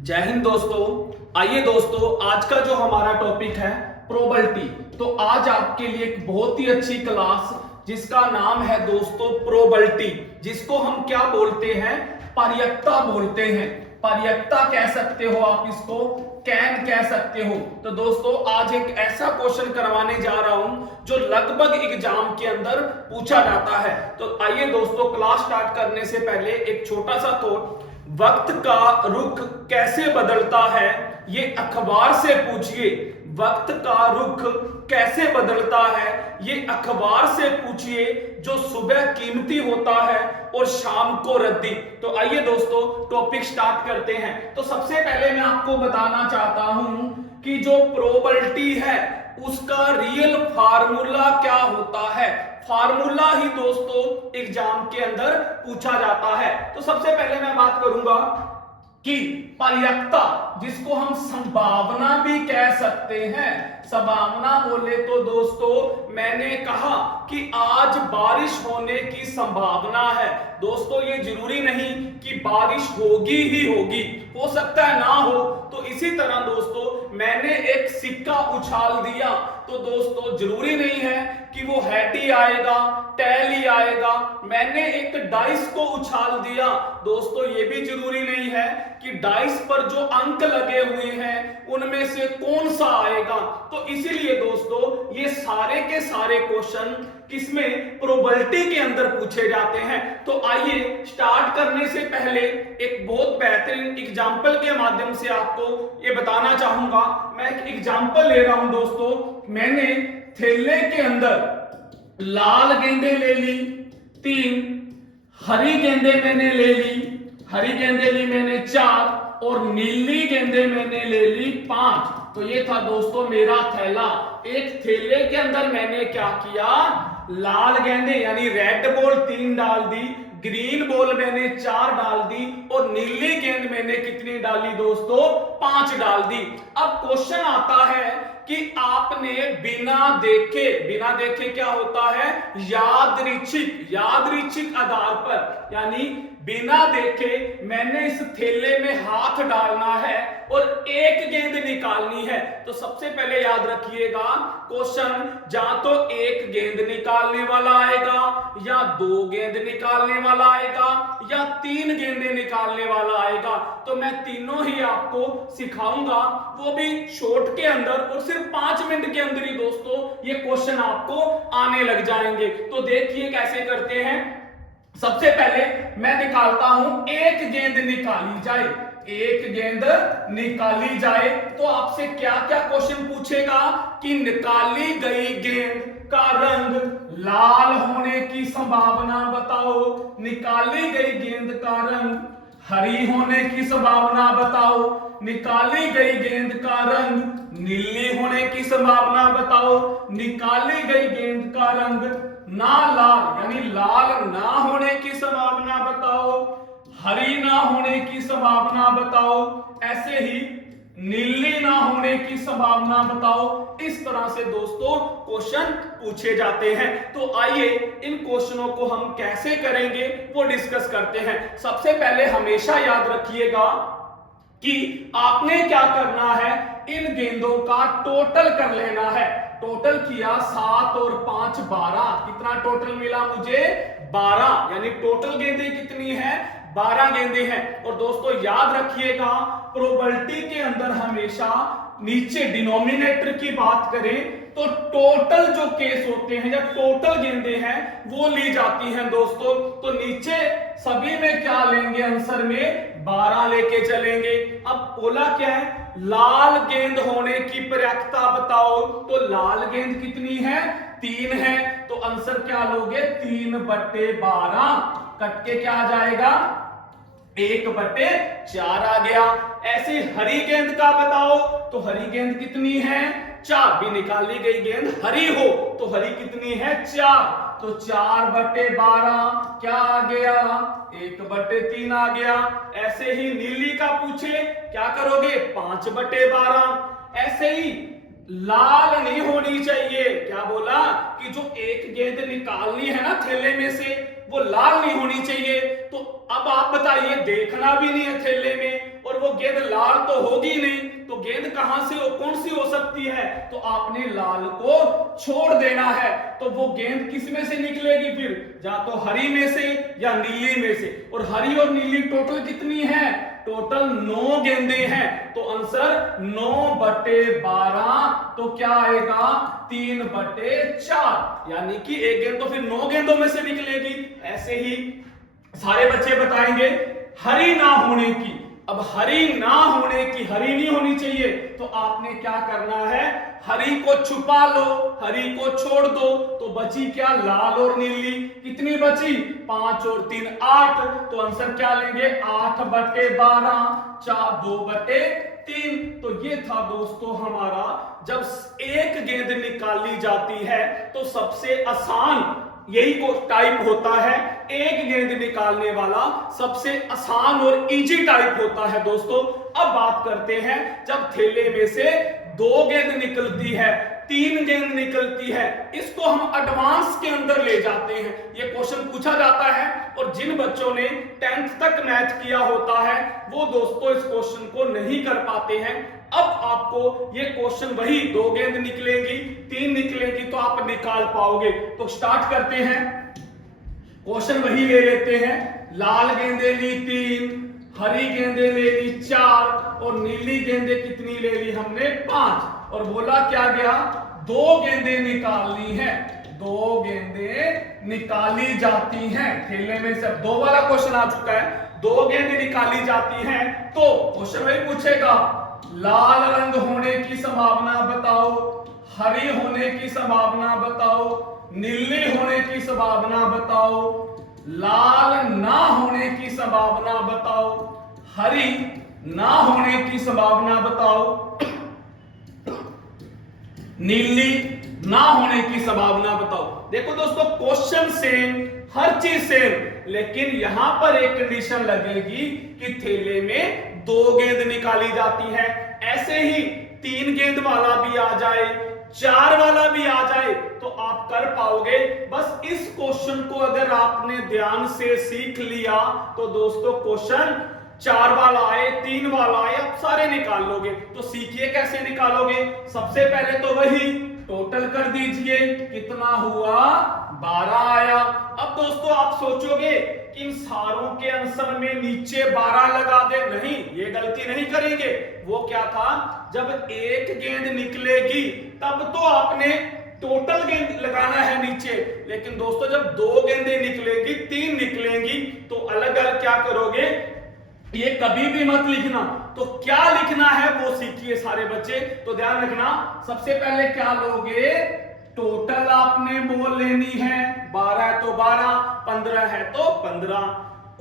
जय हिंद दोस्तों। आइए दोस्तों, आज का जो हमारा टॉपिक है प्रोबेबिलिटी। तो आज आपके लिए एक बहुत ही अच्छी क्लास जिसका नाम है दोस्तों प्रोबेबिलिटी, जिसको हम क्या बोलते हैं, पारयिकता बोलते हैं। पारयिकता कह सकते हो आप, इसको कैन कह सकते हो। तो दोस्तों आज एक ऐसा क्वेश्चन करवाने जा रहा हूं जो लगभग एग्जाम के अंदर पूछा जाता है। तो आइए दोस्तों, क्लास स्टार्ट करने से पहले एक छोटा सा थॉट, वक्त का रुख कैसे बदलता है ये अखबार से पूछिए। वक्त का रुख कैसे बदलता है ये अखबार से पूछिए, जो सुबह कीमती होता है और शाम को रद्दी। तो आइए दोस्तों टॉपिक स्टार्ट करते हैं। तो सबसे पहले मैं आपको बताना चाहता हूं कि जो प्रोबेबिलिटी है उसका रियल फार्मूला क्या होता है। फार्मूला ही दोस्तों एग्जाम के अंदर पूछा जाता है। तो सबसे पहले मैं बात करूंगा कि पारयिकता, जिसको हम संभावना भी कह सकते हैं। संभावना बोले तो दोस्तों मैंने कहा कि आज बारिश होने की संभावना है। दोस्तों ये जरूरी नहीं कि बारिश होगी ही होगी, हो सकता है ना हो। तो इसी तरह दोस्तों मैंने एक सिक्का उछाल दिया, तो दोस्तों जरूरी नहीं है कि वो हेड ही आएगा, टेल ही आएगा। मैंने एक डाइस को उछाल दिया, दोस्तों ये भी जरूरी नहीं है कि डाइस पर जो अंक लगे हुए हैं उनमें से कौन सा आएगा। तो इसीलिए दोस्तों ये सारे के सारे क्वेश्चन किसमें, प्रोबेबिलिटी के अंदर पूछे जाते हैं। तो आइए स्टार्ट करने से पहले एक बहुत बेहतरीन एग्जांपल के माध्यम से आपको ये बताना चाहूंगा। मैं एक एग्जांपल ले रहा हूं दोस्तों। मैंने थैले के अंदर लाल गेंदे ले ली 3, हरी गेंदे मैंने ले ली, हरी गेंदे ली मैंने 4 और नीली गेंदे मैंने ले ली 5। तो ये था दोस्तों मेरा थैला। एक थैले के अंदर मैंने क्या किया, लाल गेंदे यानी रेड बॉल 3 डाल दी, ग्रीन बॉल मैंने 4 डाल दी और नीली गेंद मैंने कितनी डाली दोस्तों, 5 डाल दी। अब क्वेश्चन आता है कि आपने बिना देखे क्या होता है, यादृच्छिक आधार पर, यानी बिना देखे मैंने इस थैले में हाथ डालना है और एक गेंद निकालनी है। तो सबसे पहले याद रखिएगा क्वेश्चन या तो एक गेंद निकालने वाला आएगा, या 2 गेंद निकालने वाला आएगा, या 3 गेंदें निकालने वाला आएगा। तो मैं तीनों ही आपको सिखाऊंगा, वो भी शॉर्ट के अंदर, और सिर्फ 5 मिनट के अंदर ही दोस्तों ये क्वेश्चन आपको आने लग जाएंगे। तो देखिए कैसे करते हैं। सबसे पहले मैं निकालता हूं, एक गेंद निकाली जाए, एक गेंद निकाली जाए। तो आपसे क्या क्या क्वेश्चन पूछेगा कि निकाली गई गेंद का रंग लाल होने की संभावना बताओ, निकाली गई गेंद का रंग हरी होने की संभावना बताओ, निकाली गई गेंद का रंग नीली होने की संभावना बताओ, निकाली गई गेंद का रंग ना लाल यानी लाल ना होने की संभावना बताओ, हरी ना होने की संभावना बताओ, ऐसे ही नीली ना होने की संभावना बताओ। इस तरह से दोस्तों क्वेश्चन पूछे जाते हैं। तो आइए इन क्वेश्चनों को हम कैसे करेंगे वो डिस्कस करते हैं। सबसे पहले हमेशा याद रखिएगा कि आपने क्या करना है, इन गेंदों का टोटल कर लेना है। टोटल किया 7 और 5 12, कितना टोटल मिला मुझे, 12, यानी टोटल गेंदें कितनी है, 12 गेंदें हैं। और दोस्तों याद रखिएगा प्रोबेबिलिटी के अंदर हमेशा नीचे डिनोमिनेटर की बात करें तो टोटल जो केस होते हैं या टोटल गेंदें हैं वो ली जाती हैं दोस्तों। तो नीचे सभी में क्या लेंगे, आंसर में 12 लेके चलेंगे। अब बोला क्या है, लाल गेंद होने की पर्याप्तता बताओ। तो लाल गेंद कितनी है, 3 है। तो आंसर क्या लोगे, 3/12, कट के क्या आ जाएगा, 1/4 आ गया। ऐसे हरी गेंद का बताओ, तो हरी गेंद कितनी है, 4, भी निकाली गई गेंद हरी हो तो हरी कितनी है, 4। तो 4/12 क्या आ गया, 1/3 आ गया। ऐसे ही नीली का पूछे क्या करोगे, 5/12। ऐसे ही लाल नहीं होनी चाहिए, क्या बोला कि जो एक गेंद निकालनी है ना थैले में से वो लाल नहीं होनी चाहिए। तो अब आप बताइए, देखना भी नहीं है थैले में और वो गेंद लाल तो होगी नहीं, तो गेंद कहां से कौन सी हो सकती है, तो आपने लाल को छोड़ देना है। तो वो गेंद किस में से निकलेगी फिर, या तो हरी में से या नीली में से। और हरी और नीली टोटल कितनी है, टोटल 9 गेंदे हैं। तो आंसर 9/12, तो क्या आएगा 3/4, यानी कि एक गेंद तो फिर 9 गेंदों में से निकलेगी। ऐसे ही सारे बच्चे बताएंगे हरी ना होने की। अब हरी ना होने की, हरी नहीं होनी चाहिए, तो आपने क्या करना है, हरी को छुपा लो, हरी को छोड़ दो, तो बची क्या, लाल और नीली। कितनी बची, 5 और 3 8, तो आंसर क्या लेंगे 8/12, 2/3। तो ये था दोस्तों हमारा, जब एक गेंद निकाली जाती है तो सबसे आसान यही को टाइप होता है, एक गेंद निकालने वाला सबसे आसान और इजी टाइप होता है दोस्तों। अब बात करते हैं जब थैले में से 2 गेंद निकलती है, 3 गेंद निकलती है, इसको हम एडवांस के अंदर ले जाते हैं। ये क्वेश्चन पूछा जाता है और जिन बच्चों ने 10th तक मैथ किया होता है वो दोस्तों इस क्वेश्चन को नहीं कर पाते हैं। अब आपको ये क्वेश्चन वही, 2 गेंद निकलेंगी, 3 निकलेंगी, तो आप निकाल पाओगे। तो स्टार्ट करते हैं, क्वेश्चन वही ले लेते हैं। लाल गेंदे ली 3, हरी गेंदे ले ली 4 और नीली गेंदे कितनी ले ली हमने 5। और बोला क्या गया, 2 गेंदे निकालनी है, 2 गेंदे निकाली जाती हैं थैले में से। 2 वाला क्वेश्चन आ चुका है, 2 गेंदे निकाली जाती हैं, तो क्वेश्चन वही पूछेगा, लाल रंग होने की संभावना बताओ, हरी होने की संभावना बताओ, नीली होने की संभावना बताओ, लाल ना होने की संभावना बताओ, हरी ना होने की संभावना बताओ, नीली ना होने की संभावना बताओ। देखो दोस्तों क्वेश्चन सेम, हर चीज सेम, लेकिन यहां पर एक कंडीशन लगेगी कि थैले में 2 गेंद निकाली जाती है। ऐसे ही 3 गेंद वाला भी आ जाए, 4 वाला भी आ जाए, तो आप कर पाओगे। बस इस क्वेश्चन को अगर आपने ध्यान से सीख लिया तो दोस्तों क्वेश्चन 4 वाला आए, 3 वाला आए, आप सारे निकाल लोगे। तो सीखिए कैसे निकालोगे। सबसे पहले तो वही टोटल कर दीजिए, कितना हुआ 12 आया। अब दोस्तों आप सोचोगे कि इन सारों के आंसर में नीचे 12 लगा दे, नहीं, ये गलती नहीं करेंगे। वो क्या था, जब एक गेंद निकलेगी तब तो आपने टोटल गेंद लगाना है नीचे, लेकिन दोस्तों जब 2 गेंदें निकलेगी, 3 निकलेंगी, तो अलग अलग क्या करोगे, ये कभी भी मत लिखना। तो क्या लिखना है वो सीखिए सारे बच्चे। तो ध्यान रखना, सबसे पहले क्या लोगे, टोटल आपने बोल लेनी है, 12 है तो 12, 15 है तो 15,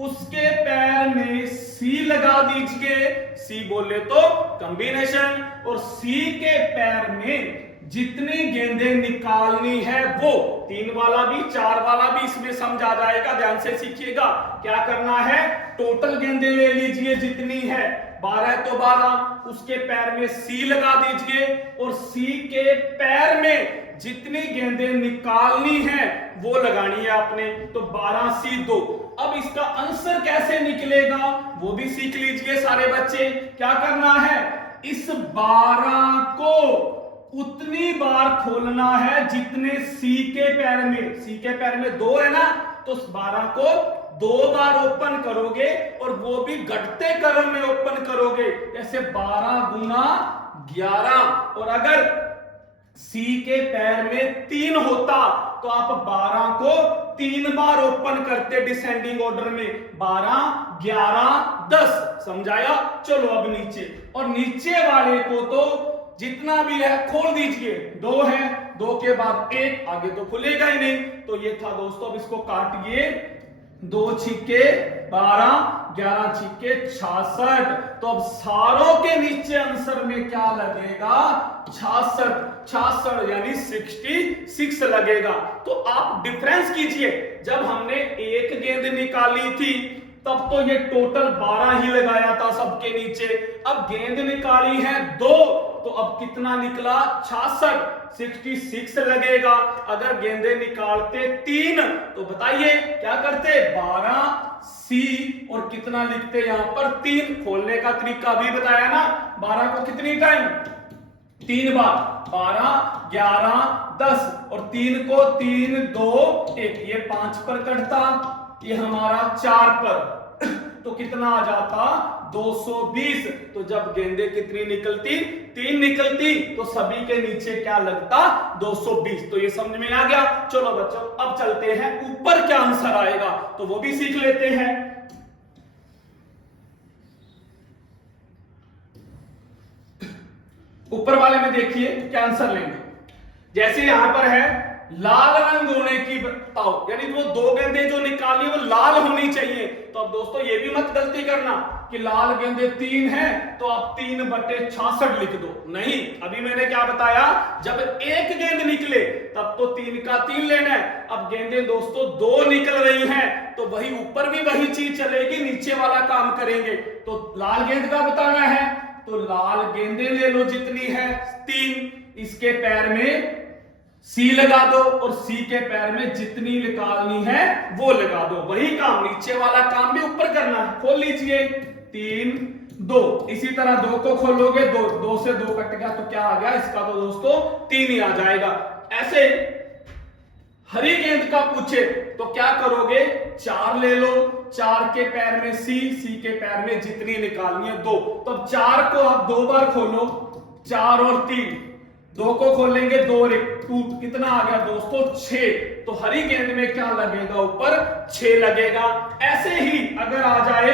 उसके पैर में सी लगा दीजिए, सी बोले तो कॉम्बिनेशन, और सी के पैर में जितनी गेंदें निकालनी है वो, 3 वाला भी 4 वाला भी इसमें समझ आ जाएगा। ध्यान से सीखिएगा, क्या करना है, टोटल गेंदें ले लीजिए जितनी है, 12 है तो 12, उसके पैर में सी लगा दीजिए, और सी के पैर में जितनी गेंदें निकालनी है वो लगानी है आपने। तो 12 सी 2। अब इसका आंसर कैसे निकलेगा वो भी सीख लीजिए सारे बच्चे। क्या करना है, इस 12 को उतनी बार खोलना है जितने सी के पैर में, सी के पैर में 2 है ना, तो 12 को 2 बार ओपन करोगे, और वो भी घटते क्रम में ओपन करोगे, जैसे 12 गुना 11। और अगर सी के पैर में 3 होता तो आप 12 को 3 बार ओपन करते डिसेंडिंग ऑर्डर में, 12 11 10। समझाया। चलो अब नीचे, और नीचे वाले को तो जितना भी है खोल दीजिए, 2 है, 2 के बाद 1, आगे तो खुलेगा ही नहीं। तो ये था दोस्तों, अब इसको काटिए, 2 छिक्के 12, 11 छिक्के 66। तो अब सारों के नीचे आंसर में क्या लगेगा, 66 यानी 66 लगेगा। तो आप डिफरेंस कीजिए, जब हमने एक गेंद निकाली थी तब तो ये टोटल 12 ही लगाया था सबके नीचे। अब गेंद निकाली है 2, तो अब कितना निकला 66 लगेगा। अगर गेंदे निकालते 3 तो बताइए क्या करते 12C और कितना लिखते यहां पर 3। खोलने का तरीका भी बताया ना, 12 को कितनी टाइम 3 बार, 12 11 10 और 3 को 3 2 1, ये 5 पर कटता, ये हमारा 4 पर तो कितना आ जाता 220। तो जब गेंदे कितनी निकलती 3 निकलती तो सभी के नीचे क्या लगता 220। तो ये समझ में आ गया। चलो बच्चों अब चलते हैं ऊपर क्या आंसर आएगा तो वो भी सीख लेते हैं। ऊपर वाले में देखिए क्या आंसर लेंगे। जैसे यहां पर है लाल रंग होने की बताओ, यानी वो 2 गेंदे जो निकाली वो लाल होनी चाहिए। तो अब दोस्तों ये भी मत गलती करना कि लाल गेंदे 3 हैं तो आप 3/66 लिख दो, नहीं। अभी मैंने क्या बताया, जब एक गेंद निकले तब तो 3 का 3 लेना है। अब गेंदे दोस्तों 2 निकल रही हैं तो वही ऊपर भी वही चीज चलेगी, नीचे वाला काम करेंगे। तो लाल गेंद का बताना है तो लाल गेंदे ले लो जितनी है 3, इसके पैर में C लगा दो और C के पैर में जितनी निकालनी है वो लगा दो। वही काम, नीचे वाला काम भी ऊपर करना है। खोल लीजिए 3 2, इसी तरह 2 को खोलोगे 2 से 2 कट गया तो क्या आ गया इसका तो दोस्तों 3 ही आ जाएगा। ऐसे हरी गेंद का पूछे तो क्या करोगे 4 ले लो, 4 के पैर में C के पैर में जितनी निकालनी है 2। तो 4 को आप 2 बार खोलो, 4 और 3, 2 को खोलेंगे 2 और 1 2, कितना आ गया दोस्तों 6। तो हरी गेंद में क्या लगेगा ऊपर 6 लगेगा। ऐसे ही अगर आ जाए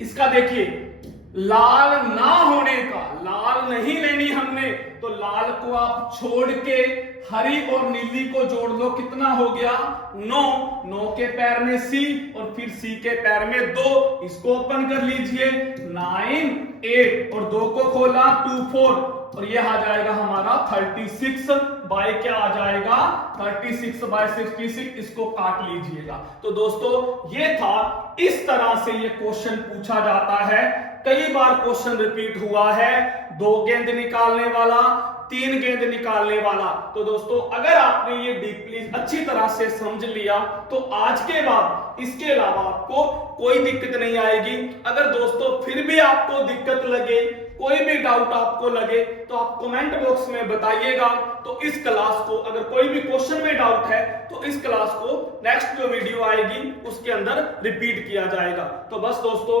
इसका देखिए लाल ना होने का, लाल नहीं लेनी हमने तो लाल को आप छोड़ के हरी और नीली को जोड़ लो, कितना हो गया 9 के पैर में C और फिर C के पैर में 2, इसको ओपन कर लीजिए 9 8 और 2 को खोला 2 4 और ये आ जाएगा हमारा 36 बाय क्या आ जाएगा 36/66, इसको काट लीजिएगा। तो दोस्तों ये था, इस तरह से ये क्वेश्चन पूछा जाता है। कई बार क्वेश्चन रिपीट हुआ है, 2 गेंद निकालने वाला 3 गेंद निकालने वाला। तो दोस्तों अगर आपने ये डीपली अच्छी तरह से समझ लिया तो आज के बाद इसके अलावा आपको कोई दिक्कत नहीं आएगी। अगर दोस्तों फिर भी आपको दिक्कत लगे, कोई भी डाउट आपको लगे तो आप कमेंट बॉक्स में बताइएगा। तो इस क्लास को अगर कोई भी क्वेश्चन में डाउट है तो इस क्लास को नेक्स्ट जो वीडियो आएगी उसके अंदर रिपीट किया जाएगा। तो बस दोस्तों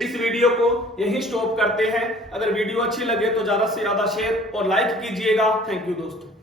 इस वीडियो को यहीं स्टॉप करते हैं। अगर वीडियो अच्छी लगे तो ज्यादा से ज्यादा शेयर और लाइक कीजिएगा। थैंक यू दोस्तों।